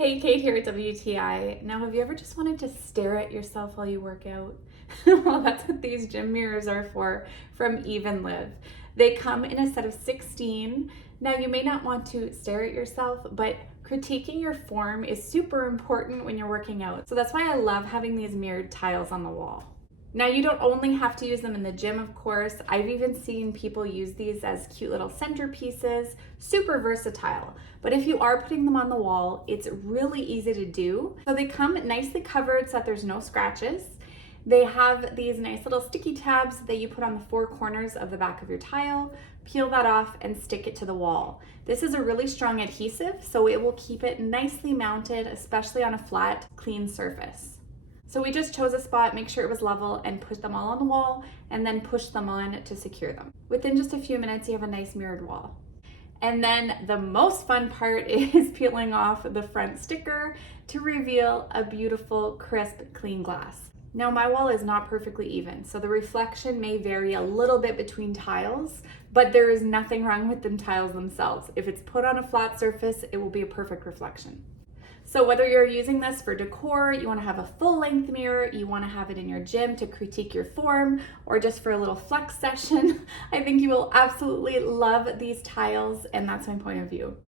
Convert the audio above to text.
Hey, Kate here at WTI. Now, have you ever just wanted to stare at yourself while you work out? Well, that's what these gym mirrors are for from EVENLIVE. They come in a set of 16. Now, you may not want to stare at yourself, but critiquing your form is super important when you're working out. So that's why I love having these mirrored tiles on the wall. Now, you don't only have to use them in the gym, of course. I've even seen people use these as cute little centerpieces, super versatile. But if you are putting them on the wall, it's really easy to do. So they come nicely covered so that there's no scratches. They have these nice little sticky tabs that you put on the four corners of the back of your tile, peel that off and stick it to the wall. This is a really strong adhesive, so it will keep it nicely mounted, especially on a flat, clean surface. So we just chose a spot, make sure it was level, and put them all on the wall, and then push them on to secure them. Within just a few minutes, you have a nice mirrored wall. And then the most fun part is peeling off the front sticker to reveal a beautiful, crisp, clean glass. Now, my wall is not perfectly even, so the reflection may vary a little bit between tiles, but there is nothing wrong with them tiles themselves. If it's put on a flat surface, it will be a perfect reflection. So whether you're using this for decor, you want to have a full-length mirror, you want to have it in your gym to critique your form, or just for a little flex session, I think you will absolutely love these tiles, and that's my point of view.